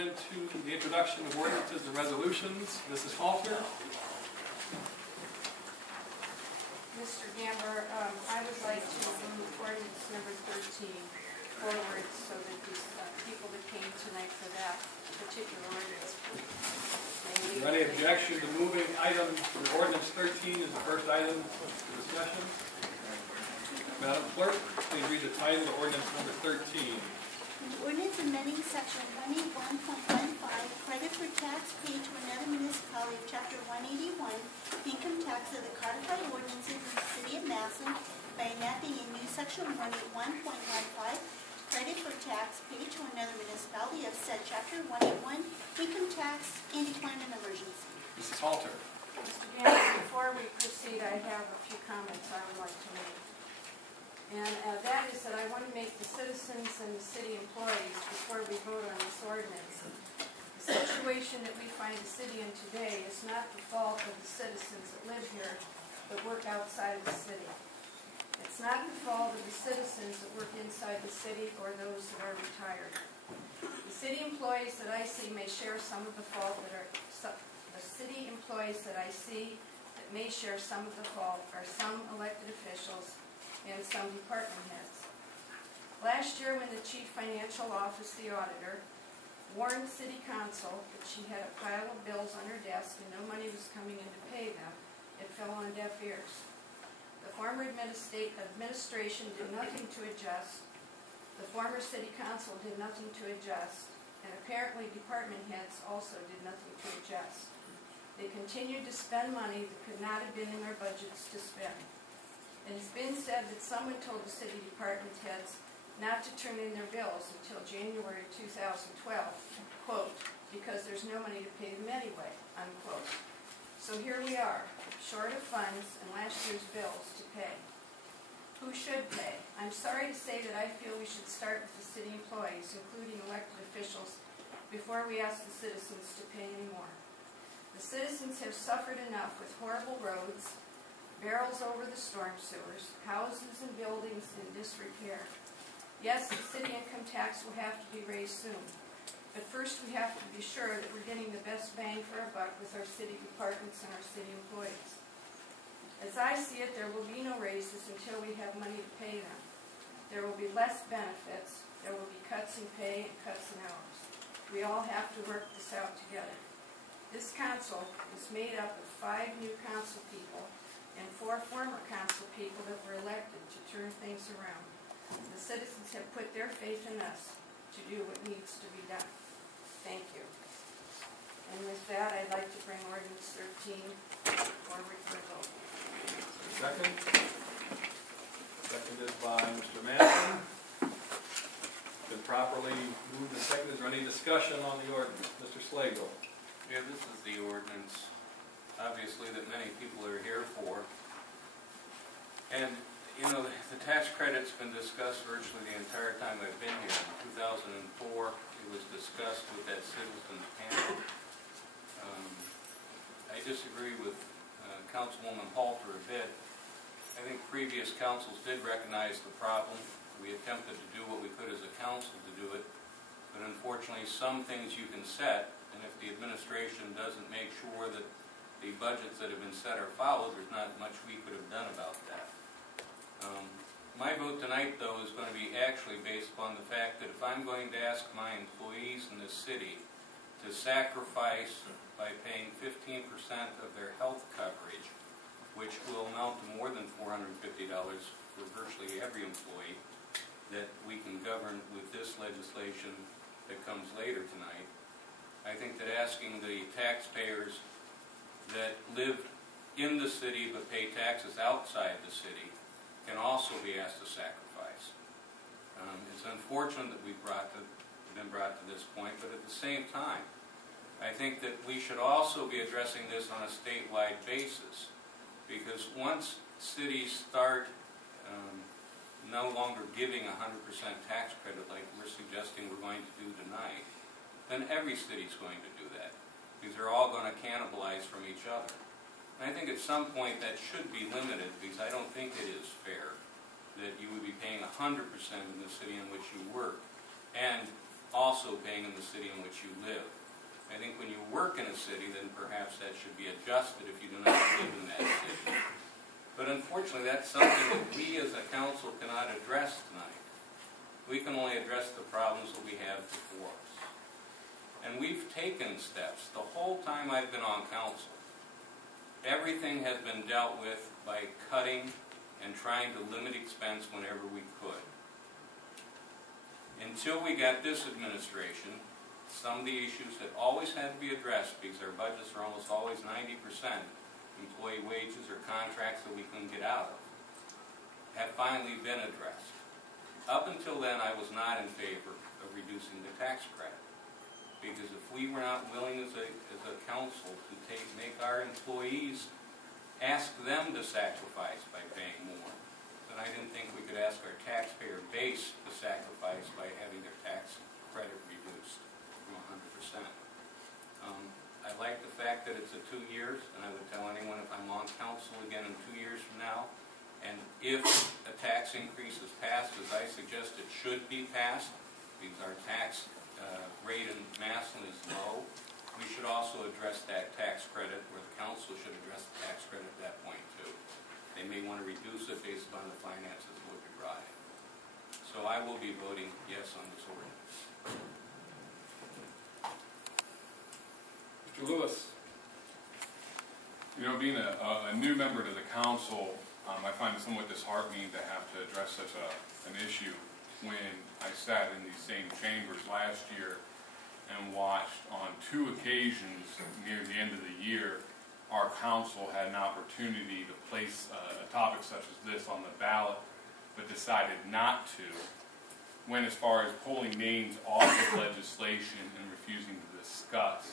into the introduction of ordinances and resolutions. Mrs. Halter. Mr. Gamber, I would like to move ordinance number 13 forward so that these people that came tonight for that particular ordinance. Is there any objection to moving item ordinance 13 as the first item for discussion? Madam Clerk, please read the title of ordinance number 13. Ordinance amending section 181.15, credit for tax paid to another municipality of chapter 181, income tax of the codified ordinances in the city of Massillon by enacting a new section 181.15, credit for tax paid to another municipality of said chapter 181, income tax, and declaring an emergency. Mrs. Halter. Mr. Gamber, before we proceed, I have a few comments I would like to make. And that is that I want to make the citizens and the city employees, before we vote on this ordinance, the situation that we find the city in today is not the fault of the citizens that live here but work outside of the city. It's not the fault of the citizens that work inside the city or those that are retired. The city employees that I see may share some of the fault that are the city employees that I see that may share some of the fault are some elected officials and some department heads. Last year, when the chief financial officer, the auditor, warned city council that she had a pile of bills on her desk and no money was coming in to pay them, it fell on deaf ears. The former administration did nothing to adjust. The former city council did nothing to adjust, and apparently department heads also did nothing to adjust. They continued to spend money that could not have been in their budgets to spend. And it's been said that someone told the city department heads not to turn in their bills until January 2012, quote, because there's no money to pay them anyway, unquote. So here we are, short of funds and last year's bills to pay. Who should pay? I'm sorry to say that I feel we should start with the city employees, including elected officials, before we ask the citizens to pay any more. The citizens have suffered enough with horrible roads, barrels over the storm sewers, houses and buildings in disrepair. Yes, the city income tax will have to be raised soon, but first we have to be sure that we're getting the best bang for our buck with our city departments and our city employees. As I see it, there will be no raises until we have money to pay them. There will be less benefits, there will be cuts in pay and cuts in hours. We all have to work this out together. This council is made up of 5 new council people and 4 former council people that were elected to turn things around. The citizens have put their faith in us to do what needs to be done. Thank you. And with that, I'd like to bring ordinance 13 forward for a vote. Second. Seconded by Mr. Massillon. Been properly moved and seconded. Is there any discussion on the ordinance? Mr. Slagle. Yeah, this is the ordinance, obviously, that many people are here for. And, you know, the tax credit's been discussed virtually the entire time I've been here. In 2004, it was discussed with that citizens panel. I disagree with Councilwoman Halter a bit. I think previous councils did recognize the problem. We attempted to do what we could as a council to do it, but unfortunately some things you can set, and if the administration doesn't make sure that the budgets that have been set are followed, there's not much we could have done about that. My vote tonight, though, is going to be actually based upon the fact that if I'm going to ask my employees in this city to sacrifice by paying 15% of their health coverage, which will amount to more than $450 for virtually every employee, that we can govern with this legislation that comes later tonight. I think that asking the taxpayers that live in the city but pay taxes outside the city can also be asked to sacrifice. It's unfortunate that we've been brought to this point, but at the same time, I think that we should also be addressing this on a statewide basis, because once cities start no longer giving 100% tax credit like we're suggesting we're going to do tonight, then every city's going to do that, because they're all going to cannibalize from each other. And I think at some point that should be limited, because I don't think it is fair that you would be paying 100% in the city in which you work and also paying in the city in which you live. I think when you work in a city, then perhaps that should be adjusted if you do not live in that city. But unfortunately, that's something that we as a council cannot address tonight. We can only address the problems that we have before us. And we've taken steps. The whole time I've been on council, everything has been dealt with by cutting and trying to limit expense whenever we could. Until we got this administration, some of the issues that always had to be addressed, because our budgets are almost always 90% employee wages or contracts that we couldn't get out of, have finally been addressed. Up until then, I was not in favor of reducing the tax credit, because if we were not willing as a council to make our employees ask them to sacrifice by paying more, then I didn't think we could ask our taxpayer base to sacrifice by having their tax credit reduced from 100%. I like the fact that it's a 2 years, and I would tell anyone if I'm on council again in 2 years from now, and if a tax increase is passed, as I suggest it should be passed, because our tax rate in Massillon is low, we should also address that tax credit, or the council should address the tax credit at that point too. They may want to reduce it based upon the finances that would be brought in. So I will be voting yes on this ordinance. Mr. Lewis. You know, being a new member to the council, I find it somewhat disheartening to have to address such an issue when I sat in these same chambers last year and watched on 2 occasions near the end of the year, our council had an opportunity to place a topic such as this on the ballot, but decided not to, went as far as pulling names off of legislation and refusing to discuss.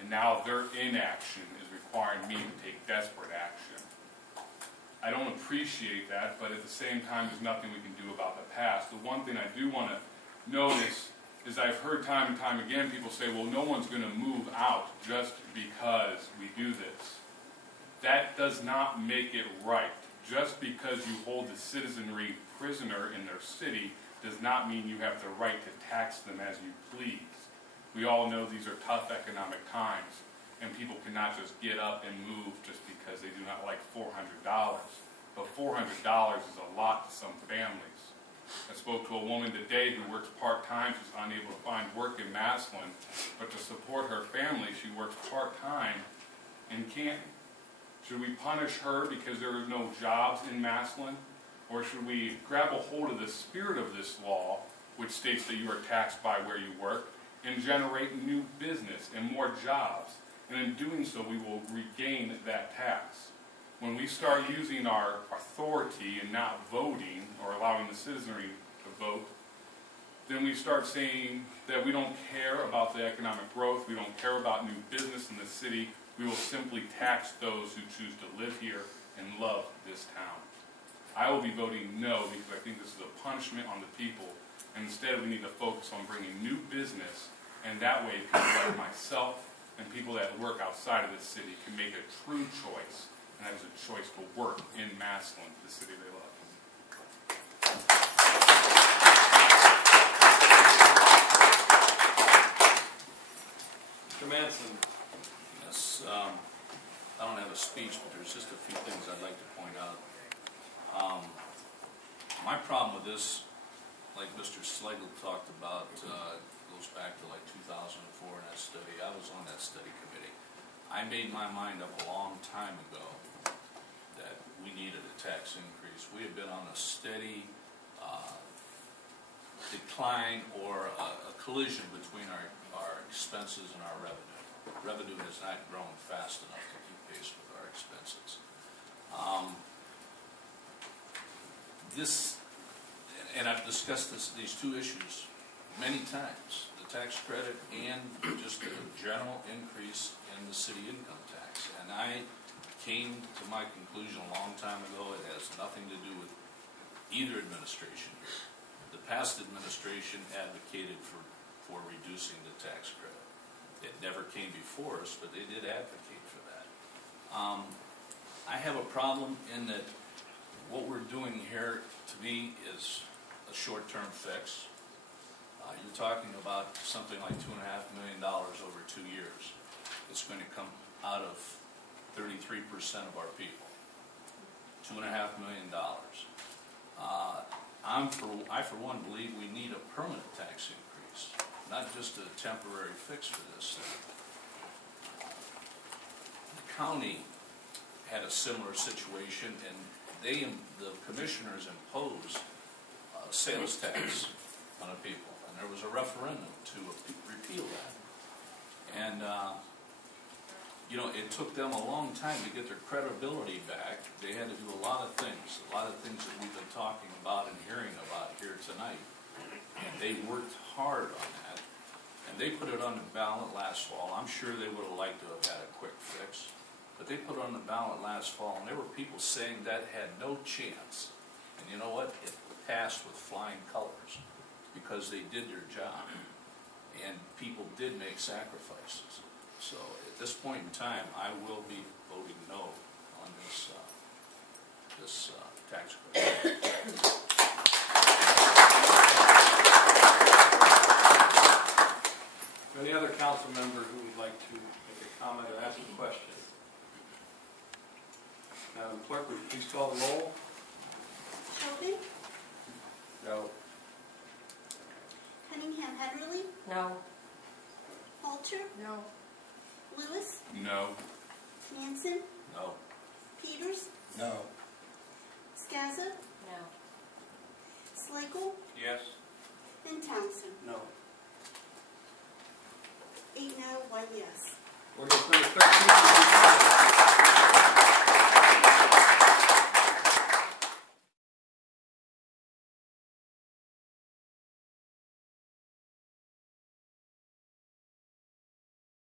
And now their inaction is requiring me to take desperate action. I don't appreciate that, but at the same time, there's nothing we can do about the past. The one thing I do want to notice is I've heard time and time again people say, well, no one's going to move out just because we do this. That does not make it right. Just because you hold the citizenry prisoner in their city does not mean you have the right to tax them as you please. We all know these are tough economic times, and people cannot just get up and move just because they do not like $400. But $400 is a lot to some families. I spoke to a woman today who works part-time. She's unable to find work in Massillon, but to support her family, she works part-time in Canton. Should we punish her because there are no jobs in Massillon? Or should we grab a hold of the spirit of this law, which states that you are taxed by where you work, and generate new business and more jobs? And in doing so, we will regain that tax. When we start using our authority and not voting, or allowing the citizenry to vote, then we start saying that we don't care about the economic growth, we don't care about new business in the city, we will simply tax those who choose to live here and love this town. I will be voting no because I think this is a punishment on the people, and instead we need to focus on bringing new business, and that way people like myself and people that work outside of the city can make a true choice, and that is a choice to work in Massillon, the city they love. Mr. Manson. Yes, I don't have a speech, but there's just a few things I'd like to point out. My problem with this, like Mr. Slagle talked about, goes back to like 2004 in that study. I was on that study committee. I made my mind up a long time ago that we needed a tax increase. We had been on a steady decline or a collision between our expenses and our revenue. Revenue has not grown fast enough to keep pace with our expenses. And I've discussed these 2 issues many times, the tax credit and just a general increase in the city income tax. And I came to my conclusion a long time ago, it has nothing to do with either administration here. The past administration advocated for reducing the tax credit. It never came before us, but they did advocate for that. I have a problem in that what we're doing here, to me, is a short-term fix. You're talking about something like $2.5 million over 2 years. It's going to come out of 33% of our people. $2.5 million. I for one believe we need a permanent tax increase, not just a temporary fix for this thing. The county had a similar situation, and the commissioners imposed sales tax on the people, and there was a referendum to repeal that. And it took them a long time to get their credibility back. They had to do a lot of things that we've been talking about and hearing about here tonight. And they worked hard on that, and they put it on the ballot last fall. I'm sure they would have liked to have had a quick fix, but they put it on the ballot last fall, and there were people saying that had no chance. And you know what? It passed with flying colors because they did their job, and people did make sacrifices. So at this point in time, I will be voting no on this tax credit. Any other council member who would like to make a comment or ask a question? Madam Clerk, would you please call the roll? Chauvin, No. Cunningham Heatherly, No. Halter, No. Lewis, No. Manson, No. Peters, No. Skaza, No. Slagle, Yes. and Townsend. No. 8 no, 1 yes. Ordinance number 13.